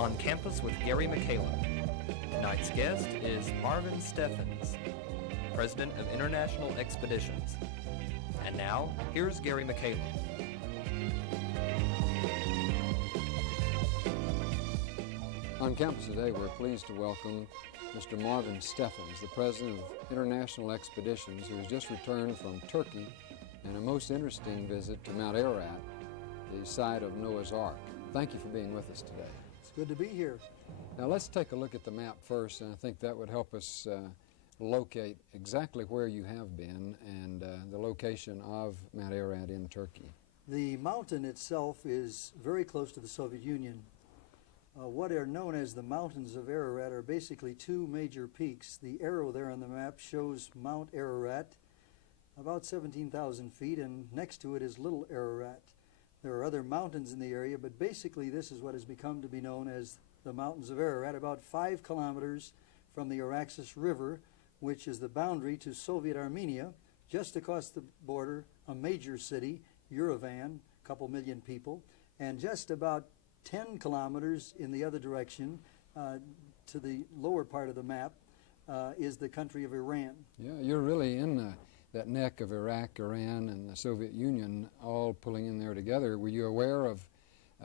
On Campus with Gary McCaleb. Tonight's guest is Marvin Steffins, President of International Expeditions. And now, here's Gary McCaleb. On campus today, we're pleased to welcome Mr. Marvin Steffins, the President of International Expeditions, who has just returned from Turkey and a most interesting visit to Mount Ararat, the site of Noah's Ark. Thank you for being with us today. It's good to be here. Now let's take a look at the map first, and I think that would help us locate exactly where you have been and the location of Mount Ararat in Turkey. The mountain itself is very close to the Soviet Union. What are known as the mountains of Ararat are basically two major peaks. The arrow there on the map shows Mount Ararat, about 17,000 feet, and next to it is Little Ararat. There are other mountains in the area, but basically this is what has become to be known as the Mountains of Ararat, about 5 kilometers from the Araxes River, which is the boundary to Soviet Armenia. Just across the border, a major city, Yerevan, a couple million people, and just about 10 kilometers in the other direction, to the lower part of the map, is the country of Iran. Yeah, you're really in that neck of Iraq, Iran, and the Soviet Union all pulling in there together. Were you aware of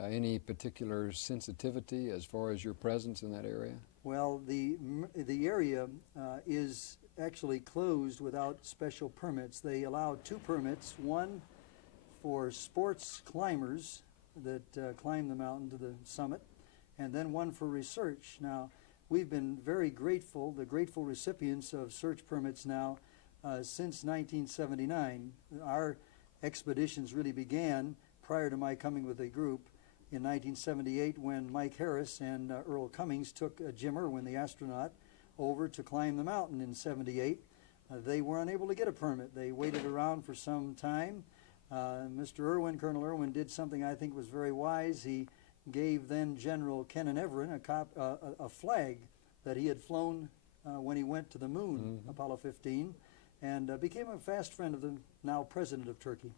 any particular sensitivity as far as your presence in that area? Well, the area is actually closed without special permits. They allow 2 permits, one for sports climbers that climb the mountain to the summit, and then one for research. Now, we've been very grateful, the grateful recipients of search permits now since 1979. Our expeditions really began prior to my coming with the group in 1978 when Mike Harris and Earl Cummings took Jim Irwin, the astronaut, over to climb the mountain in 78. They were unable to get a permit. They waited around for some time. Mr. Irwin, Colonel Irwin, did something I think was very wise. He gave then General Kennan Everin a flag that he had flown when he went to the moon, Apollo 15, and became a fast friend of the now President of Turkey.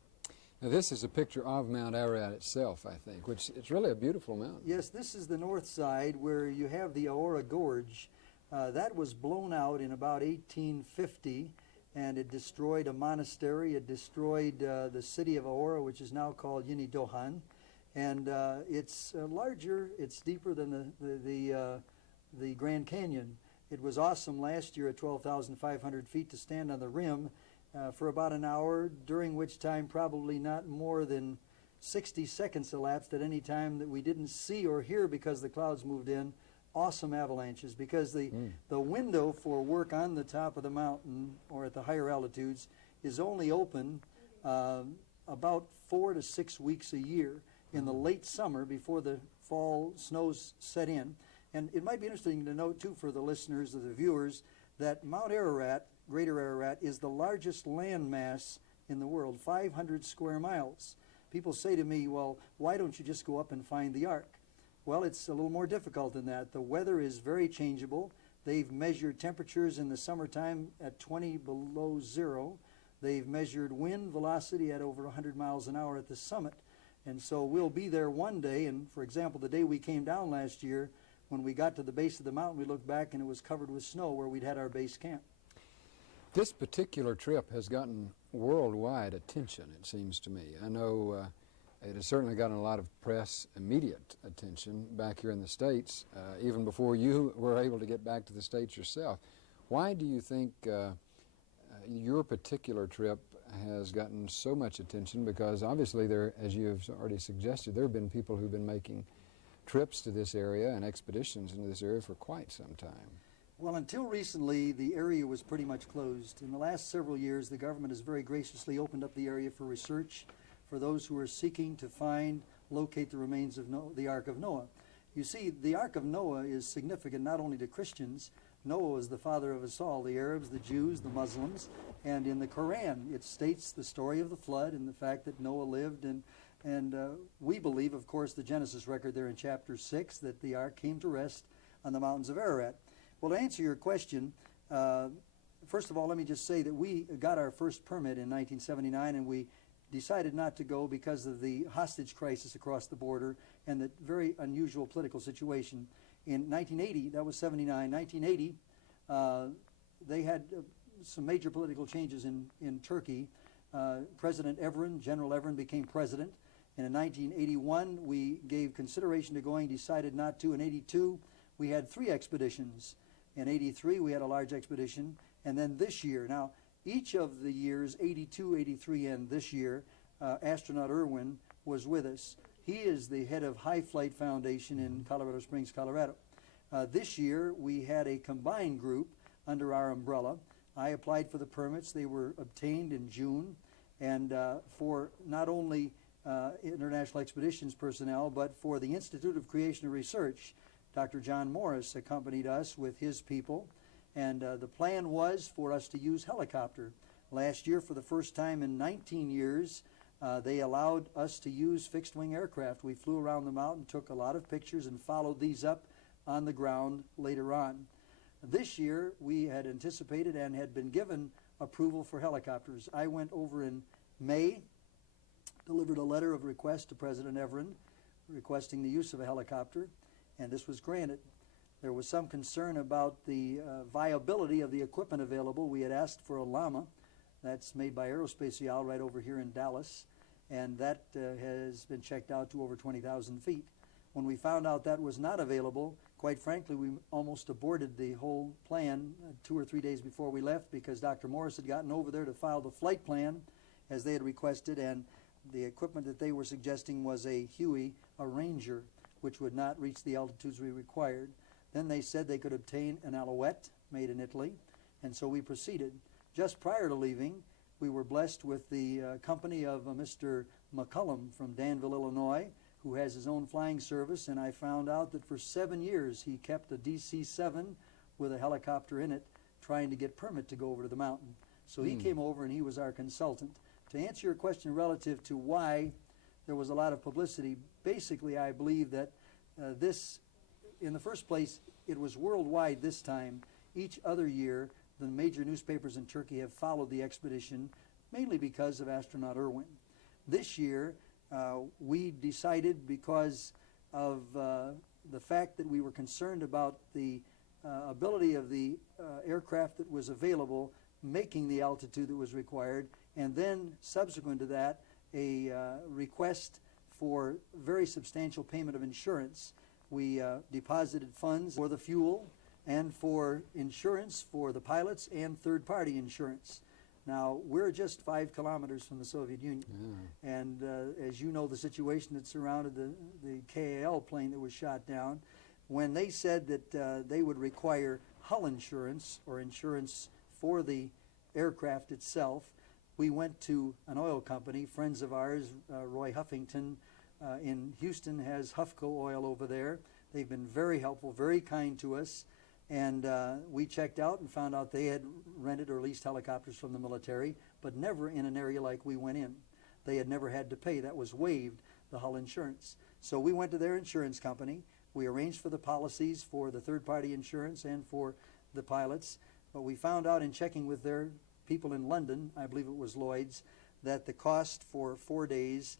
Now this is a picture of Mount Ararat itself, I think, which it's really a beautiful mountain. Yes, this is the north side where you have the Aora Gorge. That was blown out in about 1850, and it destroyed a monastery. It destroyed the city of Aora, which is now called Yenidohan, and it's larger, it's deeper than the Grand Canyon. It was awesome last year at 12,500 feet to stand on the rim for about an hour, during which time probably not more than 60 seconds elapsed at any time that we didn't see or hear because the clouds moved in. Awesome avalanches, because the window for work on the top of the mountain or at the higher altitudes is only open about 4 to 6 weeks a year in the late summer before the fall snows set in. And it might be interesting to note, too, for the listeners or the viewers, that Mount Ararat, Greater Ararat, is the largest landmass in the world, 500 square miles. People say to me, well, why don't you just go up and find the Ark? Well, it's a little more difficult than that. The weather is very changeable. They've measured temperatures in the summertime at 20 below zero. They've measured wind velocity at over 100 miles an hour at the summit. And so we'll be there one day, and for example, the day we came down last year, when we got to the base of the mountain, we looked back and it was covered with snow where we'd had our base camp. This particular trip has gotten worldwide attention, it seems to me. I know it has certainly gotten a lot of press, immediate attention back here in the States, even before you were able to get back to the States yourself. Why do you think your particular trip has gotten so much attention? Because obviously there, as you've already suggested, there have been people who've been making trips to this area and expeditions into this area for quite some time. Well, until recently, the area was pretty much closed. In the last several years, the government has very graciously opened up the area for research for those who are seeking to find, locate the remains of the Ark of Noah. You see, the Ark of Noah is significant not only to Christians. Noah was the father of us all, the Arabs, the Jews, the Muslims, and in the Quran it states the story of the flood and the fact that Noah lived, and we believe, of course, the Genesis record there in chapter 6, that the ark came to rest on the mountains of Ararat. Well, to answer your question, first of all, let me just say that we got our first permit in 1979, and we decided not to go because of the hostage crisis across the border and the very unusual political situation. In 1980, that was 79, 1980, they had some major political changes in Turkey. President Evren, General Evren, became president. And in 1981, we gave consideration to going, decided not to. In 82, we had 3 expeditions. In 83, we had a large expedition. And then this year, now, each of the years, 82, 83, and this year, astronaut Irwin was with us. He is the head of High Flight Foundation in Colorado Springs, Colorado. This year, we had a combined group under our umbrella. I applied for the permits. They were obtained in June. And for not only International Expeditions personnel, but for the Institute of Creation and Research, Dr. John Morris accompanied us with his people. And the plan was for us to use helicopter. Last year, for the first time in 19 years, they allowed us to use fixed-wing aircraft. We flew around the mountain, took a lot of pictures, and followed these up on the ground later on. This year, we had anticipated and had been given approval for helicopters. I went over in May, delivered a letter of request to President Evren requesting the use of a helicopter, and this was granted. There was some concern about the viability of the equipment available. We had asked for a Llama. That's made by Aerospatiale right over here in Dallas, and that has been checked out to over 20,000 feet. When we found out that was not available, quite frankly, we almost aborted the whole plan 2 or 3 days before we left, because Dr. Morris had gotten over there to file the flight plan as they had requested, and the equipment that they were suggesting was a Huey, a Ranger, which would not reach the altitudes we required. Then they said they could obtain an Alouette made in Italy, and so we proceeded. Just prior to leaving, we were blessed with the company of Mr. McCullum from Danville, Illinois, who has his own flying service, and I found out that for 7 years he kept a DC-7 with a helicopter in it, trying to get permit to go over to the mountain. So he came over and he was our consultant. To answer your question relative to why there was a lot of publicity, basically I believe that this, in the first place, it was worldwide this time. Each other year, the major newspapers in Turkey have followed the expedition, mainly because of astronaut Irwin. This year, we decided, because of the fact that we were concerned about the ability of the aircraft that was available making the altitude that was required, and then subsequent to that, a request for very substantial payment of insurance. We deposited funds for the fuel and for insurance for the pilots and third-party insurance. Now, we're just 5 kilometers from the Soviet Union. And as you know, the situation that surrounded the KAL plane that was shot down, when they said that they would require hull insurance or insurance for the aircraft itself, we went to an oil company, friends of ours, Roy Huffington in Houston has Huffco Oil over there. They've been very helpful, very kind to us. And we checked out and found out they had rented or leased helicopters from the military, but never in an area like we went in. They had never had to pay. That was waived, the hull insurance. So we went to their insurance company. We arranged for the policies for the third-party insurance and for the pilots. But we found out in checking with their people in London, I believe it was Lloyd's, that the cost for 4 days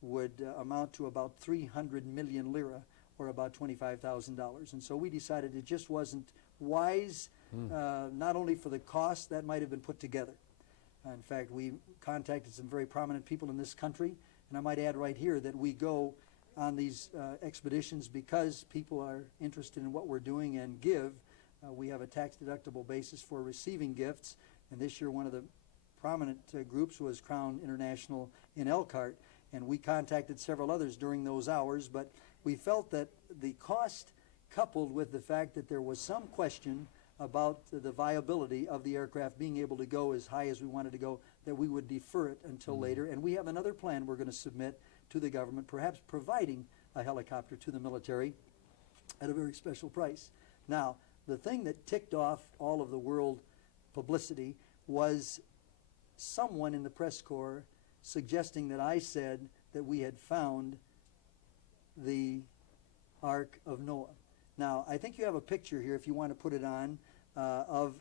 would amount to about 300 million lira, or about $25,000. And so we decided it just wasn't wise, not only for the cost that might have been put together. In fact, we contacted some very prominent people in this country, and I might add right here that we go on these expeditions because people are interested in what we're doing and give. We have a tax-deductible basis for receiving gifts, and this year one of the prominent groups was Crown International in Elkhart, and we contacted several others during those hours, but we felt that the cost, coupled with the fact that there was some question about the viability of the aircraft being able to go as high as we wanted to go, that we would defer it until later. And we have another plan we're going to submit to the government, perhaps providing a helicopter to the military at a very special price. Now, the thing that ticked off all of the world publicity was someone in the press corps suggesting that I said that we had found the Ark of Noah. Now, I think you have a picture here, if you want to put it on, of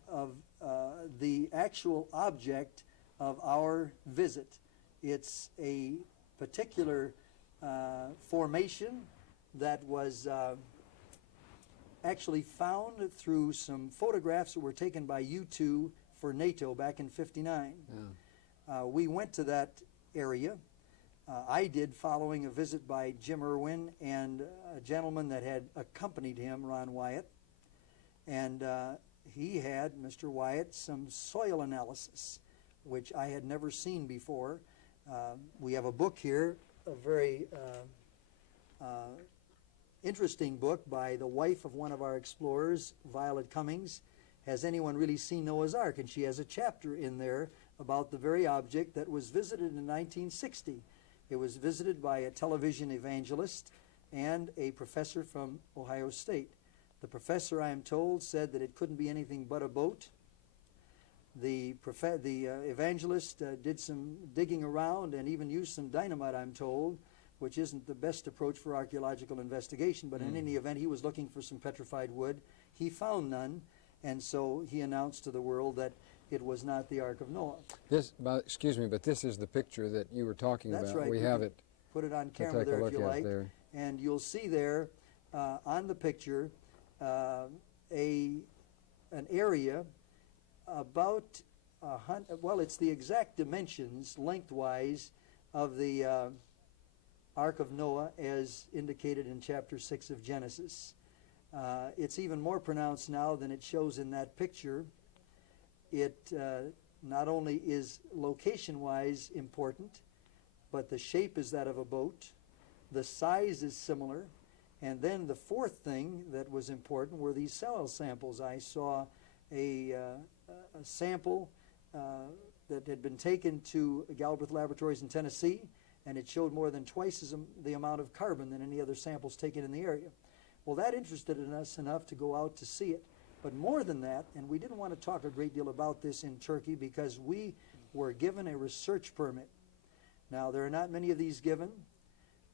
the actual object of our visit. It's a particular formation that was actually found through some photographs that were taken by U2 for NATO back in '59. Yeah. We went to that area. I did, following a visit by Jim Irwin and a gentleman that had accompanied him, Ron Wyatt. And he had, Mr. Wyatt, some soil analysis, which I had never seen before. We have a book here, a very interesting book by the wife of one of our explorers, Violet Cummings. Has anyone really seen Noah's Ark? And she has a chapter in there about the very object that was visited in 1960. It was visited by a television evangelist and a professor from Ohio State. The professor, I am told, said that it couldn't be anything but a boat. The evangelist did some digging around and even used some dynamite, I'm told, which isn't the best approach for archaeological investigation, but in any event, he was looking for some petrified wood. He found none, and so he announced to the world that it was not the Ark of Noah. Excuse me, but this is the picture that you were talking That's about. right. We have it. Put it on camera there if you like. There. And you'll see there on the picture an area about, well, it's the exact dimensions lengthwise of the Ark of Noah as indicated in chapter 6 of Genesis. It's even more pronounced now than it shows in that picture. It not only is location-wise important, but the shape is that of a boat. The size is similar. And then the fourth thing that was important were these soil samples. I saw a sample that had been taken to Galbraith Laboratories in Tennessee, and it showed more than twice the amount of carbon than any other samples taken in the area. Well, that interested us enough to go out to see it. But more than that, and we didn't want to talk a great deal about this in Turkey because we were given a research permit. Now, there are not many of these given.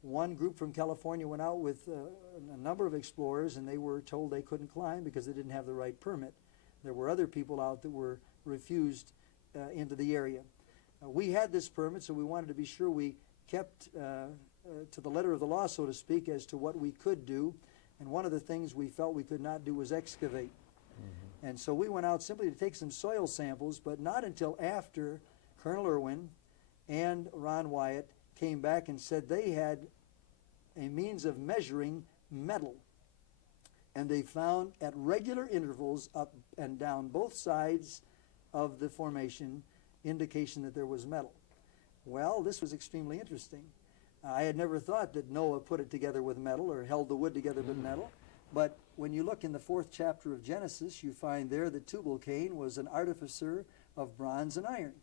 One group from California went out with a number of explorers, and they were told they couldn't climb because they didn't have the right permit. There were other people out that were refused into the area. We had this permit, so we wanted to be sure we kept to the letter of the law, so to speak, as to what we could do. And one of the things we felt we could not do was excavate. Mm-hmm. And so we went out simply to take some soil samples, but not until after Colonel Irwin and Ron Wyatt came back and said they had a means of measuring metal. And they found at regular intervals up and down both sides of the formation indication that there was metal. Well, this was extremely interesting. I had never thought that Noah put it together with metal or held the wood together with metal. But when you look in the 4th chapter of Genesis, you find there that Tubal-Cain was an artificer of bronze and iron.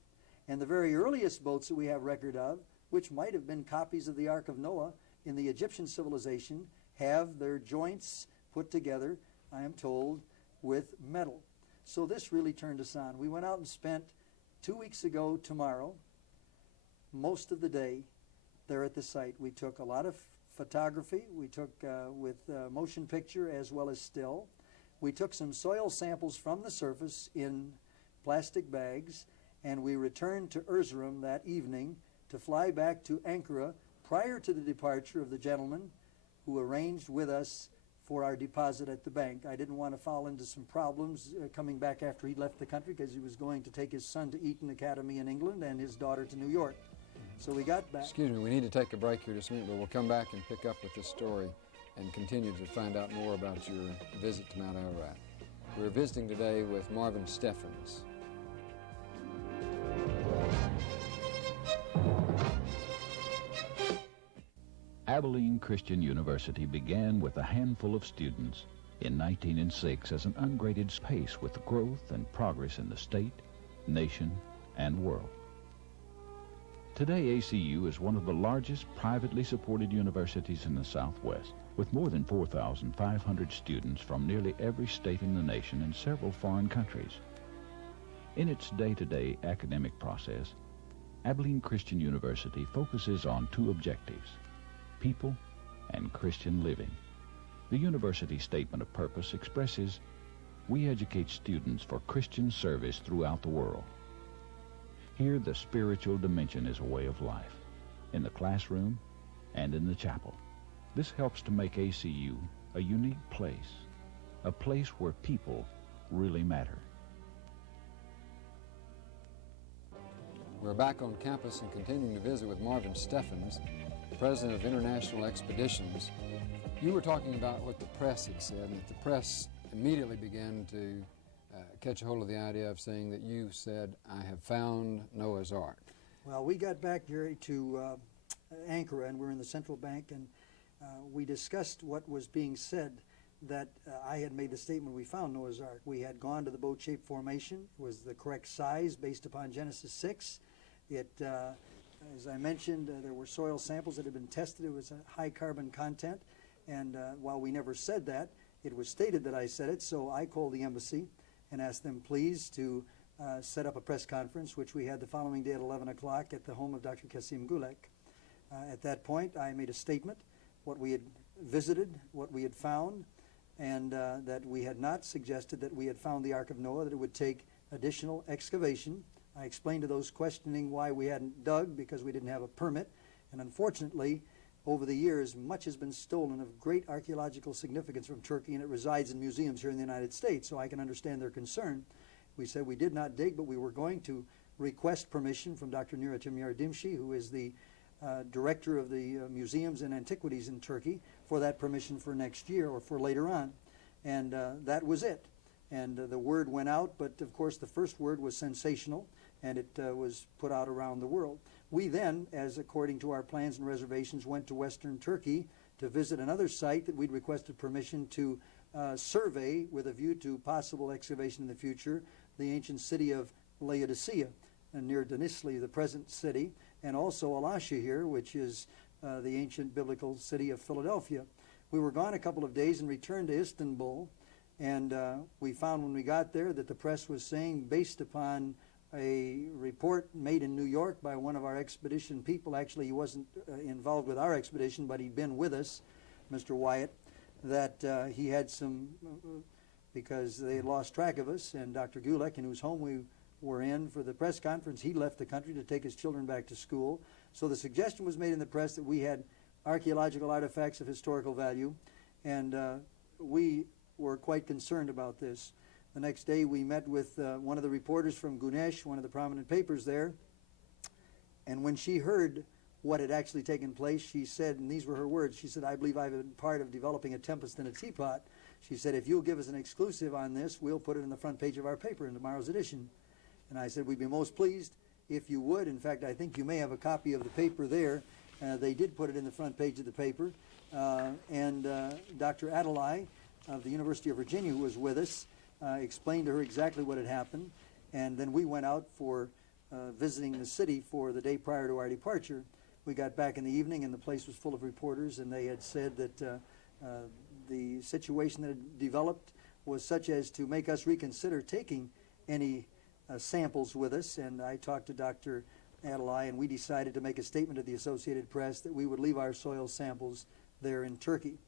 And the very earliest boats that we have record of, which might have been copies of the Ark of Noah in the Egyptian civilization, have their joints put together, I am told, with metal. So this really turned us on. We went out and spent 2 weeks ago tomorrow, most of the day, there at the site. We took a lot of photography. We took with motion picture as well as still. We took some soil samples from the surface in plastic bags, and we returned to Erzurum that evening to fly back to Ankara prior to the departure of the gentleman who arranged with us for our deposit at the bank. I didn't want to fall into some problems coming back after he left the country because he was going to take his son to Eton Academy in England and his daughter to New York. So we got back. Excuse me, we need to take a break here just a minute, but we'll come back and pick up with this story and continue to find out more about your visit to Mount Ararat. We're visiting today with Marvin Steffins. Abilene Christian University began with a handful of students in 1906 as an ungraded space with growth and progress in the state, nation, and world. Today, ACU is one of the largest privately supported universities in the Southwest, with more than 4,500 students from nearly every state in the nation and several foreign countries. In its day-to-day academic process, Abilene Christian University focuses on 2 objectives: people and Christian living. The university statement of purpose expresses, "We educate students for Christian service throughout the world." Here, the spiritual dimension is a way of life, in the classroom and in the chapel. This helps to make ACU a unique place, a place where people really matter. We're back on campus and continuing to visit with Marvin Steffins, president of International Expeditions. You were talking about what the press had said, and that the press immediately began to catch a hold of the idea of saying that you said, "I have found Noah's Ark." Well, we got back, Gary, to Ankara, and we're in the central bank, and we discussed what was being said, that I had made the statement we found Noah's Ark. We had gone to the boat-shaped formation. It was the correct size based upon Genesis 6. It, as I mentioned, there were soil samples that had been tested. It was a high carbon content, and while we never said that, it was stated that I said it, so I called the embassy and asked them please to set up a press conference, which we had the following day at 11 o'clock at the home of Dr. Kasim Gulek. At that point, I made a statement, what we had visited, what we had found, and that we had not suggested that we had found the Ark of Noah, that it would take additional excavation. I explained to those questioning why we hadn't dug, because we didn't have a permit, and unfortunately, over the years, much has been stolen of great archaeological significance from Turkey, and it resides in museums here in the United States, so I can understand their concern. We said we did not dig, but we were going to request permission from Dr. Nurettin Yardimci, who is the director of the museums and antiquities in Turkey, for that permission for next year or for later on. And that was it. And the word went out, but of course the first word was sensational, and it was put out around the world. We then, as according to our plans and reservations, went to Western Turkey to visit another site that we'd requested permission to survey with a view to possible excavation in the future, the ancient city of Laodicea, near Denizli, the present city, and also Alasya here, which is the ancient biblical city of Philadelphia. We were gone a couple of days and returned to Istanbul, and we found when we got there that the press was saying, based upon a report made in New York by one of our expedition people, actually he wasn't involved with our expedition, but he'd been with us, Mr. Wyatt, that he had some, because they had lost track of us, and Dr. Gulek, in whose home we were in for the press conference, he left the country to take his children back to school. So the suggestion was made in the press that we had archaeological artifacts of historical value, and we were quite concerned about this. The next day we met with one of the reporters from Güneş, one of the prominent papers there, and when she heard what had actually taken place, she said, and these were her words, she said, "I believe I've been part of developing a tempest in a teapot." She said, "If you'll give us an exclusive on this, we'll put it in the front page of our paper in tomorrow's edition." And I said, "We'd be most pleased if you would." In fact, I think you may have a copy of the paper there. They did put it in the front page of the paper. And Dr. Adelaide of the University of Virginia, who was with us, explained to her exactly what had happened. And then we went out for visiting the city for the day prior to our departure. We got back in the evening, and the place was full of reporters, and they had said that the situation that had developed was such as to make us reconsider taking any samples with us. And I talked to Dr. Adelaide, and we decided to make a statement to the Associated Press that we would leave our soil samples there in Turkey.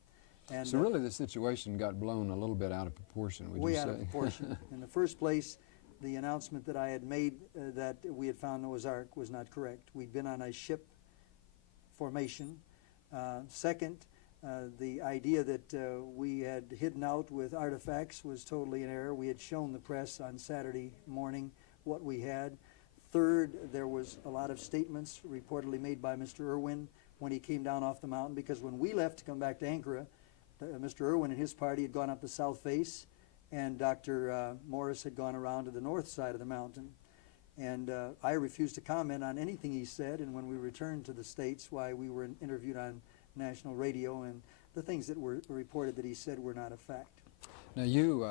And so really the situation got blown a little bit out of proportion, would you say? Way out of proportion. In the first place, the announcement that I had made that we had found Noah's Ark was not correct. We'd been on a ship formation. Second, the idea that we had hidden out with artifacts was totally in error. We had shown the press on Saturday morning what we had. Third, there was a lot of statements reportedly made by Mr. Irwin when he came down off the mountain, because when we left to come back to Ankara, Mr. Irwin and his party had gone up the south face, and Dr. Morris had gone around to the north side of the mountain. And I refused to comment on anything he said, and when we returned to the States, why we were interviewed on national radio, and the things that were reported that he said were not a fact. Now you,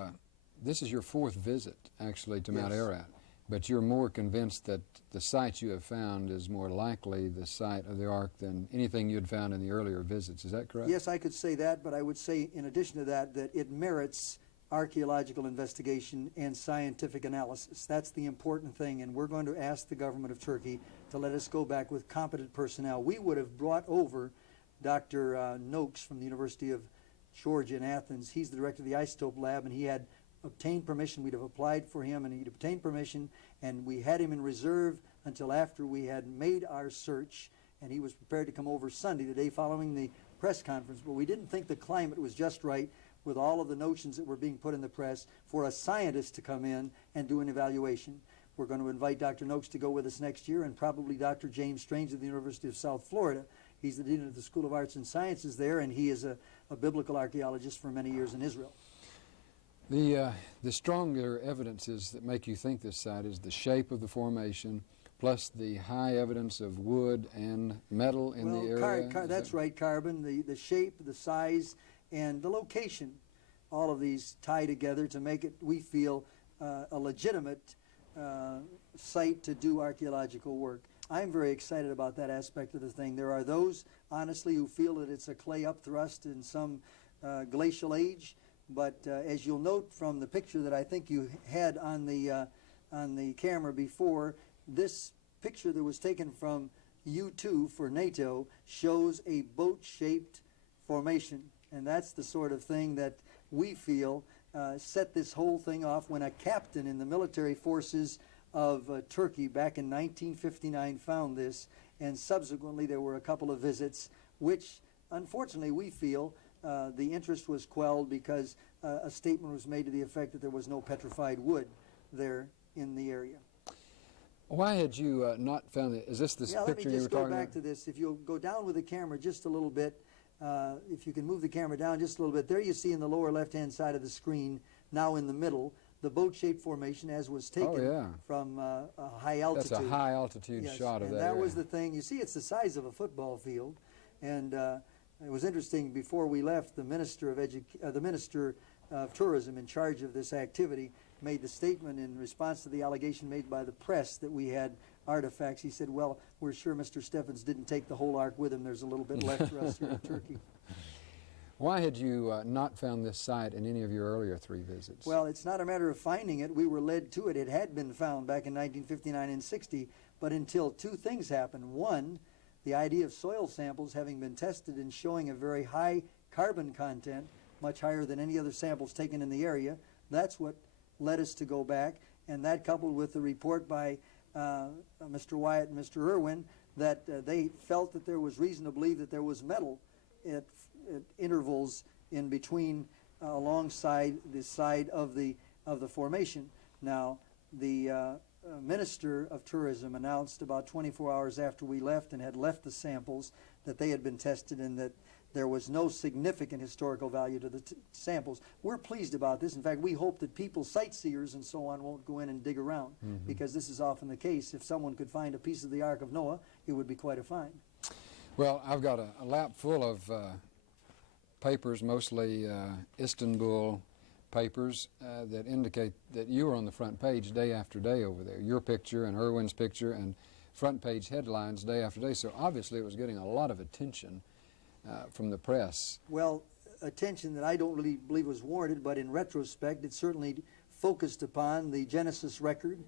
this is your fourth visit, actually, to Mount Ararat, but you're more convinced that the site you have found is more likely the site of the Ark than anything you had found in the earlier visits. Is that correct? Yes, I could say that, but I would say, in addition to that, that it merits archaeological investigation and scientific analysis. That's the important thing, and we're going to ask the government of Turkey to let us go back with competent personnel. We would have brought over Dr. Noakes from the University of Georgia in Athens. He's the director of the isotope lab, and he had obtained permission. We'd have applied for him, and he'd obtained permission, and we had him in reserve until after we had made our search, and he was prepared to come over Sunday, the day following the press conference, but we didn't think the climate was just right with all of the notions that were being put in the press for a scientist to come in and do an evaluation. We're going to invite Dr. Noakes to go with us next year, and probably Dr. James Strange of the University of South Florida. He's the dean of the School of Arts and Sciences there, and he is a biblical archaeologist for many years in Israel. The stronger evidences that make you think this site is the shape of the formation, plus the high evidence of wood and metal in the area. That's right, carbon, the shape, the size, and the location. All of these tie together to make it, we feel, a legitimate site to do archaeological work. I'm very excited about that aspect of the thing. There are those, honestly, who feel that it's a clay upthrust in some glacial age, but as you'll note from the picture that I think you had on the camera before, this picture that was taken from U2 for NATO shows a boat-shaped formation, and that's the sort of thing that we feel set this whole thing off when a captain in the military forces of Turkey back in 1959 found this, and subsequently there were a couple of visits which unfortunately we feel the interest was quelled because a statement was made to the effect that there was no petrified wood there in the area. Why had you not found it? Is this picture you were talking about? Let me just go back to this. If you'll go down with the camera just a little bit, if you can move the camera down just a little bit, there you see in the lower left-hand side of the screen, now in the middle, the boat-shaped formation as was taken from a high altitude. That's a high-altitude shot of that. And that was the thing. You see, it's the size of a football field, and it was interesting. Before we left, the Minister of Tourism in charge of this activity made the statement in response to the allegation made by the press that we had artifacts. He said, well, we're sure Mr. Steffins didn't take the whole ark with him. There's a little bit left for us here in Turkey. Why had you not found this site in any of your earlier 3 visits? Well, it's not a matter of finding it. We were led to it. It had been found back in 1959 and 60, but until 2 things happened. One, the idea of soil samples having been tested and showing a very high carbon content, much higher than any other samples taken in the area. That's what led us to go back, and that coupled with the report by Mr. Wyatt and Mr. Irwin that they felt that there was reason to believe that there was metal at intervals in between alongside the side of the formation. Now, the Minister of Tourism announced about 24 hours after we left and had left the samples that they had been tested and that there was no significant historical value to the samples. We're pleased about this. In fact, we hope that people, sightseers and so on, won't go in and dig around, because this is often the case. If someone could find a piece of the Ark of Noah, it would be quite a find. Well, I've got a lap full of papers, mostly Istanbul papers, that indicate that you were on the front page day after day over there. Your picture and Irwin's picture and front page headlines day after day. So obviously it was getting a lot of attention from the press. Well, attention that I don't really believe was warranted, but in retrospect it certainly focused upon the Genesis record,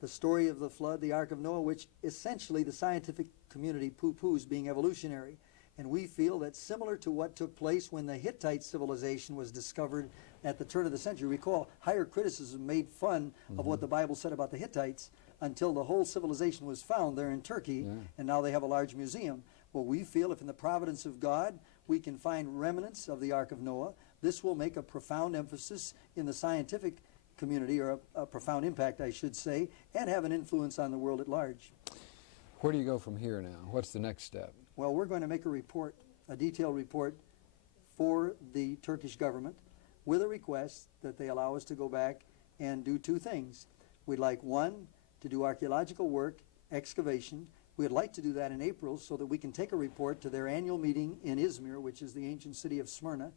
the story of the flood, the Ark of Noah, which essentially the scientific community poo-poos being evolutionary. And we feel that similar to what took place when the Hittite civilization was discovered at the turn of the century. Recall, higher criticism made fun of what the Bible said about the Hittites until the whole civilization was found there in Turkey, and now they have a large museum. Well, we feel if in the providence of God we can find remnants of the Ark of Noah, this will make a profound emphasis in the scientific community, or a profound impact, I should say, and have an influence on the world at large. Where do you go from here now? What's the next step? Well, we're going to make a report, a detailed report for the Turkish government with a request that they allow us to go back and do 2 things. We'd like, 1, to do archaeological work, excavation. We'd like to do that in April so that we can take a report to their annual meeting in Izmir, which is the ancient city of Smyrna,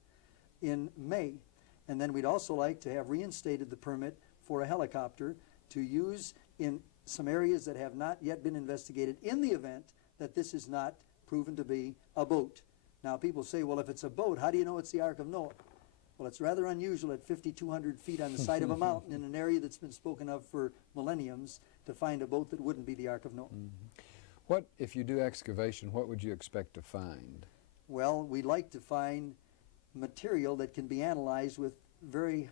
in May. And then we'd also like to have reinstated the permit for a helicopter to use in some areas that have not yet been investigated in the event that this is not proven to be a boat. Now people say, well, if it's a boat, how do you know it's the Ark of Noah? Well, it's rather unusual at 5,200 feet on the side of a mountain in an area that's been spoken of for millenniums to find a boat that wouldn't be the Ark of Noah. What, if you do excavation, what would you expect to find? Well, we'd like to find material that can be analyzed with very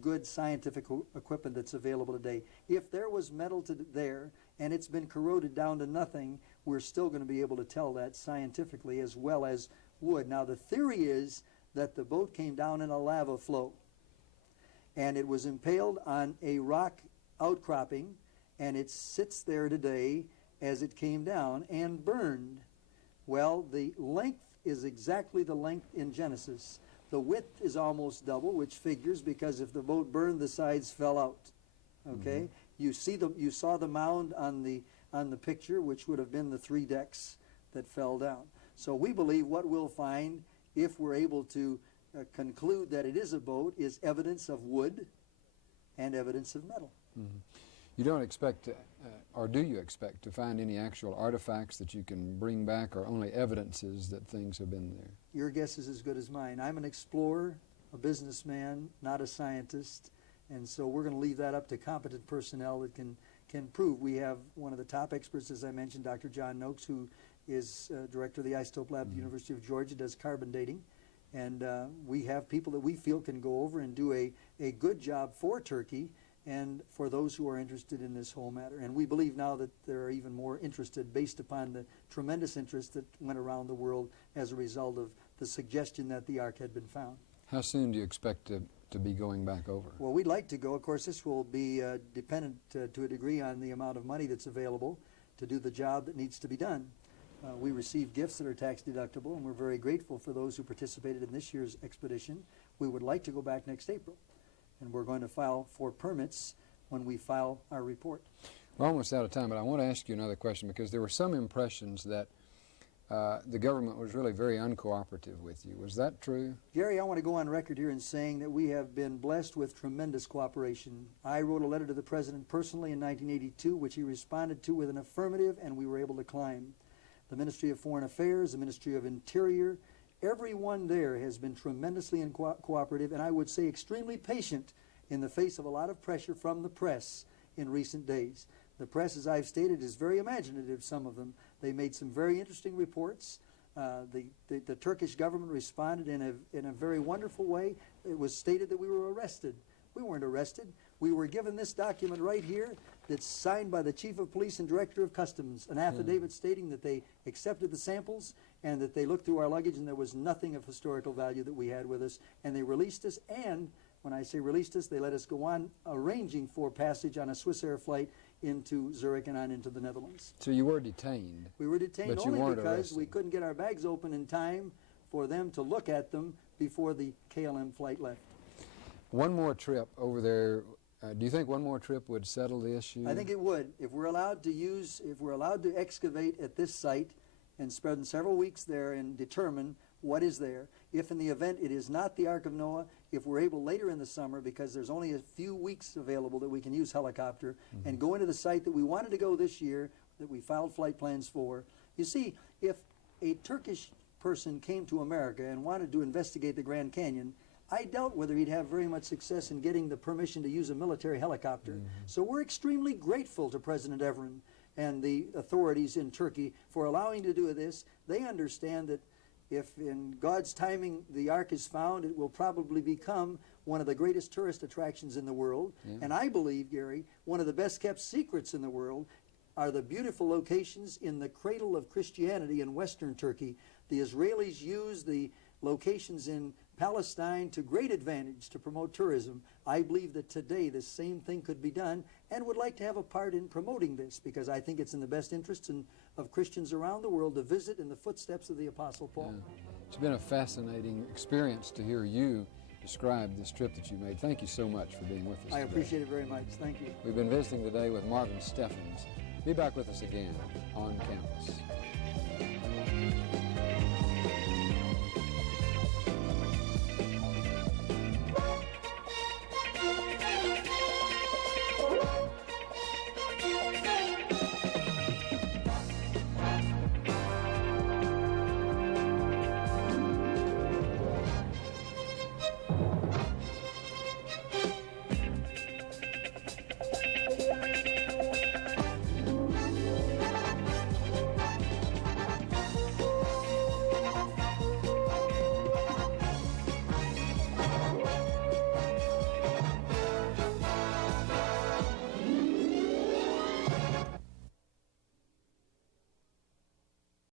good scientific equipment that's available today. If there was metal there and it's been corroded down to nothing, we're still going to be able to tell that scientifically as well as wood. Now, the theory is that the boat came down in a lava flow, and it was impaled on a rock outcropping, and it sits there today as it came down and burned. Well, the length is exactly the length in Genesis. The width is almost double, which figures because if the boat burned, the sides fell out. Okay, you saw the mound on the picture, which would have been the 3 decks that fell down. So we believe what we'll find, if we're able to conclude that it is a boat, is evidence of wood and evidence of metal. You don't expect, or do you expect, to find any actual artifacts that you can bring back, or only evidences that things have been there? Your guess is as good as mine. I'm an explorer, a businessman, not a scientist, and so we're going to leave that up to competent personnel that can prove. We have one of the top experts, as I mentioned, Dr. John Noakes, who is director of the isotope lab at the University of Georgia, does carbon dating, and we have people that we feel can go over and do a good job for Turkey and for those who are interested in this whole matter. And we believe now that they're even more interested based upon the tremendous interest that went around the world as a result of the suggestion that the Ark had been found. How soon do you expect to be going back over? Well, we'd like to go. Of course, this will be dependent to a degree on the amount of money that's available to do the job that needs to be done. We receive gifts that are tax deductible, and we're very grateful for those who participated in this year's expedition. We would like to go back next April, and we're going to file for permits when we file our report. We're almost out of time, but I want to ask you another question, because there were some impressions that the government was really very uncooperative with you. Was that true? Gary, I want to go on record here in saying that we have been blessed with tremendous cooperation. I wrote a letter to the President personally in 1982, which he responded to with an affirmative, and we were able to climb. The Ministry of Foreign Affairs, the Ministry of Interior, everyone there has been tremendously cooperative, and I would say extremely patient in the face of a lot of pressure from the press in recent days. The press, as I've stated, is very imaginative, some of them. They made some very interesting reports. The Turkish government responded in a very wonderful way. It was stated that we were arrested. We weren't arrested. We were given this document right here that's signed by the Chief of Police and Director of Customs, an affidavit stating that they accepted the samples and that they looked through our luggage and there was nothing of historical value that we had with us, and they released us. And when I say released us, they let us go on arranging for passage on a Swiss Air flight into Zurich and on into the Netherlands. So you were detained? We were detained but you only weren't because arrested. we couldn't get our bags open in time for them to look at them before the KLM flight left. One more trip over there, do you think one more trip would settle the issue? I think it would. If we're allowed to excavate at this site and spend several weeks there and determine what is there, if in the event it is not the Ark of Noah, if we're able later in the summer, because there's only a few weeks available that we can use helicopter, and go into the site that we wanted to go this year, that we filed flight plans for. You see, if a Turkish person came to America and wanted to investigate the Grand Canyon, I doubt whether he'd have very much success in getting the permission to use a military helicopter. So we're extremely grateful to President Evren and the authorities in Turkey for allowing to do this. They understand that if in God's timing the Ark is found, it will probably become one of the greatest tourist attractions in the world. And I believe, Gary, one of the best kept secrets in the world are the beautiful locations in the cradle of Christianity in Western Turkey. The Israelis use the locations in Palestine to great advantage to promote tourism. I believe that today the same thing could be done, and would like to have a part in promoting this, because I think it's in the best interest of Christians around the world to visit in the footsteps of the Apostle Paul. It's been a fascinating experience to hear you describe this trip that you made. Thank you so much for being with us I today. appreciate it very much. Thank you. We've been visiting today with Marvin Steffins. Be back with us again on campus.